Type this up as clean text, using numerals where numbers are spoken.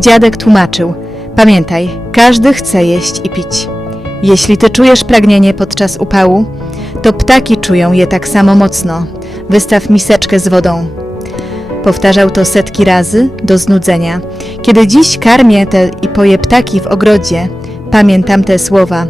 Mój dziadek tłumaczył: pamiętaj, każdy chce jeść i pić. Jeśli ty czujesz pragnienie podczas upału, to ptaki czują je tak samo mocno. Wystaw miseczkę z wodą. Powtarzał to setki razy do znudzenia. Kiedy dziś karmię te i poję ptaki w ogrodzie, pamiętam te słowa.